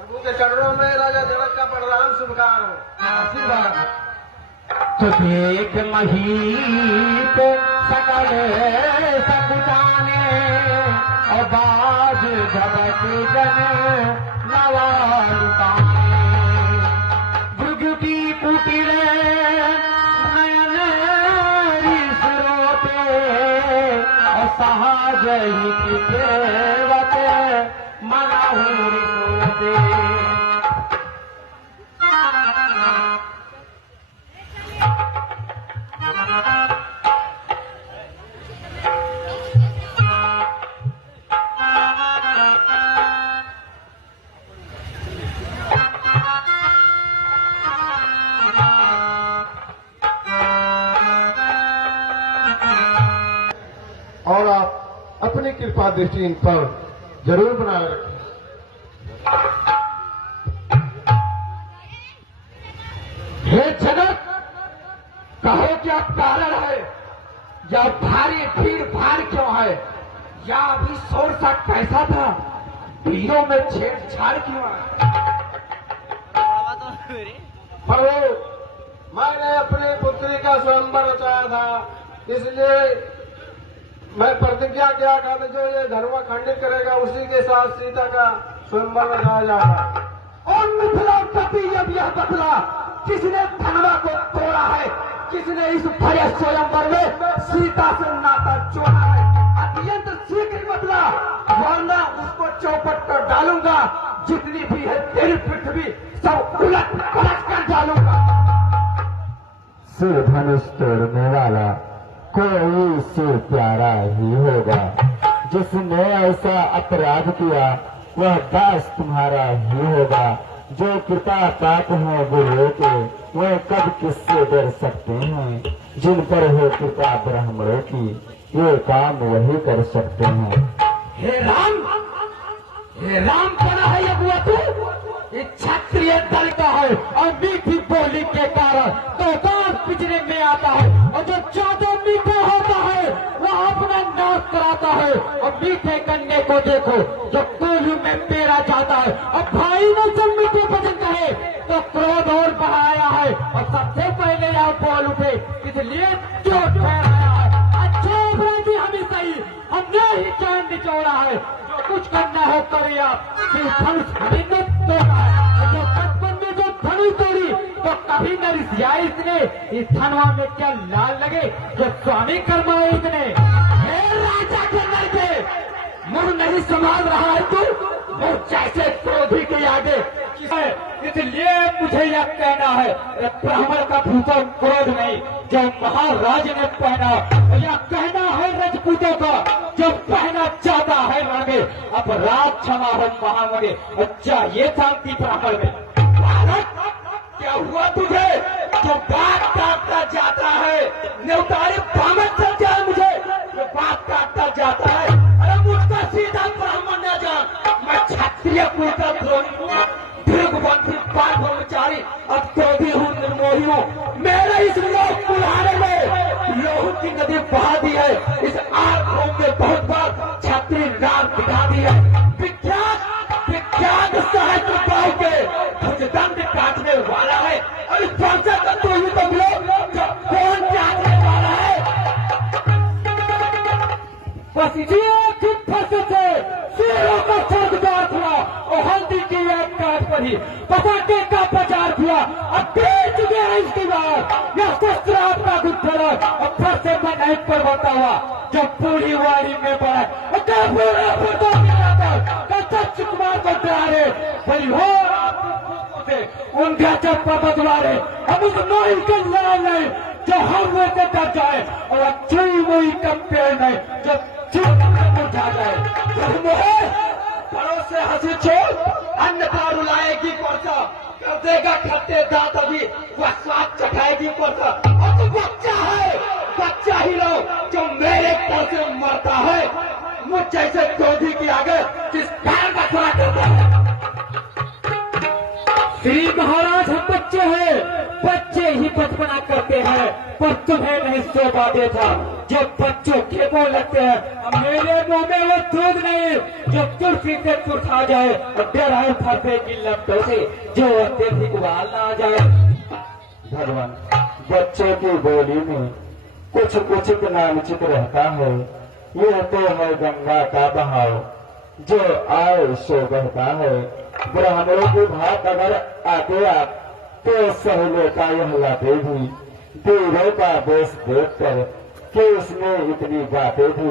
प्रभु के चरणों में राजा जनक का प्रणाम स्वीकार हो। आशीर्वाद। तो देख महीप सकल सकुचाने और बाज झपट जन नवालुकाने भृगुटी कुटिल नयन रिसरोते और सहज ही केवत मनाहु रिसोते। और आप अपनी कृपा दृष्टि इन पर जरूर बनाए रखें। हे जनक, कहो क्या कारण है, या भारी भीड़ भाड़ क्यों है, या अभी 160 पैसा था, भीड़ों में छेड़छाड़ क्यों है? प्रभु, मैंने अपनी पुत्री का स्वयंवर रचाया था, इसलिए मैं प्रतिज्ञा किया था कि जो ये धर्म खंडित करेगा उसी के साथ सीता का स्वयंवर रचाया जाएगा। और मिथिला कभी अब यह बदला, किसने धनवा को तोड़ा है, किसने इस भरे स्वयंवर में सीता से नाता जोड़ा है, अत्यंत शीघ्र बदला, वरना उसको चौपट कर डालूंगा, जितनी भी है तेरी पृथ्वी सब उलट पलट कर डालूंगा। सिर धनुष तोड़ने वाला कोई से प्यारा ही होगा, जिसने ऐसा अपराध किया वह दास तुम्हारा ही होगा। जो कृपा पाप है बुरे के वह कब किससे डर सकते हैं, जिन पर हो कृपा ब्राह्मणों की ये काम वही कर सकते हैं। हे राम बना है ये बुआ तू, ये क्षत्रिय दल का है और मीठी बोली के कारण तो दांत पिछड़े में आता है, और जो ज्यादा मीठा होता है वह अपना नाश कराता है। और मीठे कन्ने को देखो जो कोल्हू में पेरा जाता है, और भाई ने जब मीठे भजन कहे तो क्रोध और बढ़ाया है, और सबसे पहले यहाँ बोल उठे, इसलिए चोट फहराया है। अच्छा अपराधी हमें सही, हमने ही जान निचोड़ा है, जो कुछ करना है करिए आप, धनुष हमें न तोड़ा है, और जो बचपन में जो धनुष तोड़ी तो कभी न रिसिया इसने, इस धनवा में क्या लाल लगे जो स्वामी कर्माए इसने। हे राजा के लड़के, मुड़ नहीं संभाल रहा है तू, मुड़ जैसे क्रोधी के आगे, इसलिए मुझे यह कहना है, ब्राह्मण का भूषण क्रोध नहीं जो महाराज ने पहना, यह कहना है राजपूतों का जो पहना जाता है मांगे, अब रात क्षमा हो महामगे, अच्छा ये शांति ब्राह्मण में। क्या हुआ तुझे जो बात काटता जाता है, न्यौतारी ब्राह्मण से क्या मुझे जो बात काटता जाता है, अरे मुझका सीधा ब्राह्मण न जान, मैं क्षत्रिय कुल का द्रोही हूँ, दीर्घवंशी ब्रह्मचारी, अब क्रोधी हूँ, निर्मोही हूँ, मेरे इस लोक कुल्हाड़े में लोहू की नदी बहा दी है, इस आग में बहुत बार क्षत्रिय नाम दिखा दी है, विख्यात सहस्त्र पाव के भुजदंड काटने वाला है, और इस भाषा का तो ही तो जो कौन काटने वाला है। बस इसी फंसे थे सिरों का सदगार हुआ, और हल्दी की एक काट पर ही पटाखे का प्रचार हुआ, अब बीत चुके हैं इसकी बात, यह शस्त्र आपका गुत्थर है, और फिर से मैं नहीं पर बता हुआ जो पूरी वारी में पड़ा, कुमार को डरारे बड़ी हो उनका चप्पा बदवारे, अब उस मोही के लड़ा नहीं जो हम वो से डर जाए, और अच्छी मोही का पेड़ नहीं जो उठा जाए, बड़ों से हंसी छोड़ अन्यथा रुलाएगी कोसा, कर देगा खट्टे दांत अभी वह स्वाद चखाएगी कोसा, और तो बच्चा है, बच्चा ही लो जो मेरे पर से मरता है, मुझ जैसे क्रोधी की आगे किस पैर का खड़ा करता है। श्री महाराज हम बच्चे हैं, बच्चे ही बचपना करते जाते हैं पर तुम्हें नहीं शोभा देता। जो बच्चों खेपों लगते हैं मेरे मुंह में वो दूध नहीं जो तुलसी से तुरखा जाए और डराए फरते की लपटों से जो अत्यधिक उबाल ना आ जाए। भगवान, बच्चों की बोली में कुछ उचित नानुचित रहता है। यह तो है गंगा का बहाव, जो आए सो बहता है। ब्राह्मणों की भात अगर आते आप तो सहले का यह लाते भी दूरों का बेस देखकर कि उसने इतनी बातें दी।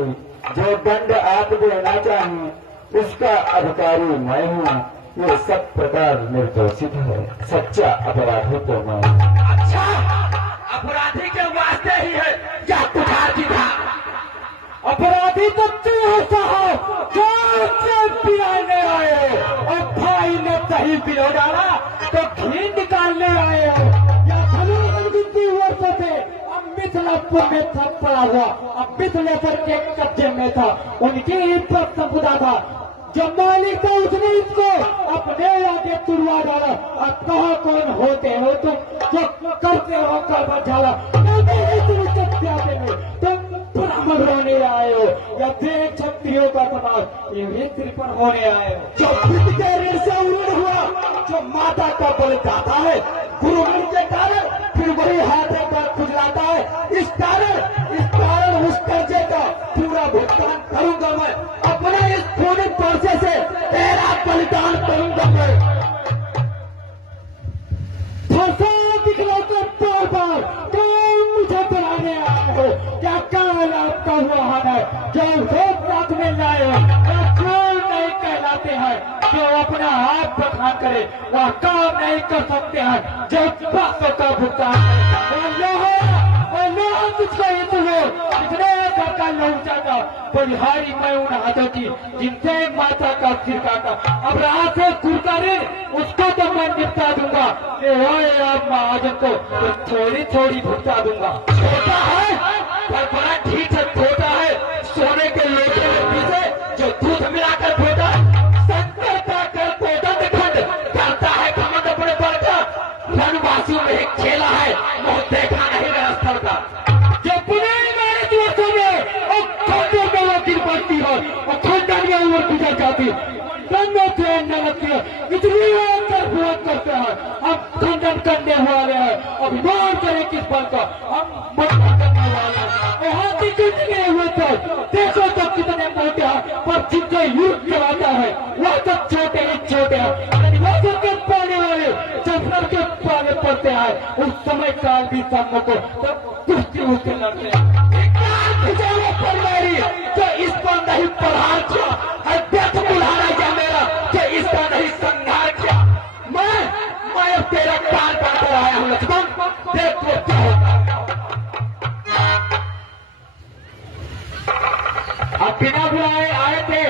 जो दंड आप देना चाहिए उसका अधिकारी मैं हूँ। ये सब प्रकार निर्दोषित है, सच्चा अपराधी तो मैं। अच्छा, अपराधी के वास्ते ही है क्या कुठार था? अपराधी तो तू होता हो जो उसे पिलाने आए और भाई ने दही पिलो डाला तो घी निकालने आए हो या धनुर्विद्य वर्षों से अब मिथिलापुर में था पड़ा हुआ। अब मिथिलेश्वर के कब्जे में था, उनकी ही संपदा था। जब मालिक था उसने इसको अपने आगे तुड़वा डाला। अब कहा कौन होते हो तुम जो करते हो कर झाला? तुम ब्राह्मण होने आए हो या देव क्षत्रियों का समाज ये त्रिपण होने आए हो। जो खुद के ऋण से उड़ हुआ, जो माता का बल जाता है गुरु के कारण, फिर वही हाथों पर खुजलाता है। इस कारण उस कर्जे का पूरा भुगतान करूंगा मैं। अपने इस खूनी पैसे से तेरा बलिदान करूंगा मैं। दिखलाकर बार बार तुम मुझे बुलाने आए हो, क्या काल आपका हुआ है जो रोज रात में लाए हो? चोर नहीं कहलाते हैं जो अपना हाथ बखान करे, वह काम नहीं कर सकते हैं जो बातों का भुगतान करे। तुझको हित हो इतने घर का लौटा का बलिहारी मैं उन हाथों की जिनसे माता का सिर काटा। अब रात से कुर्ता ऋण उसको तो मैं निपटा दूंगा। आप महाजन को तो थोड़ी थोड़ी भुगता दूंगा। छोटा है पर बड़ा ठीक है, छोटा है सोने के लोटे में पीछे जो दूध मिलाकर बेटा संकटा कर बेटा खंड करता है घमंड बड़े बड़का। वनवासियों में एक खेला है वो देखा नहीं मेरा स्थल का। खंडन में उम्र गुजर जाती इतनी करते हैं। हम खंडन करने वाले हैं, अभिमान करें किस बल का? हम मत करने वाले हैं। हाथी कितने हुए थे देखो तो कितने मोटे हैं, पर जिनका युद्ध चलाता है वह तो छोटे ही छोटे हैं। वैसे के पाने वाले जब सबके पाने पड़ते हैं उस समय काल भी सामने को तब कुश्ती उसके लड़ते हैं। जो इस पर नहीं प्रहार किया, व्यर्थ बुलाना क्या मेरा जो इसका नहीं संहार किया? मैं अब तेरा कान काट आया हूँ लक्ष्मण, देख लो क्या होता। अब बिना बुलाए आए थे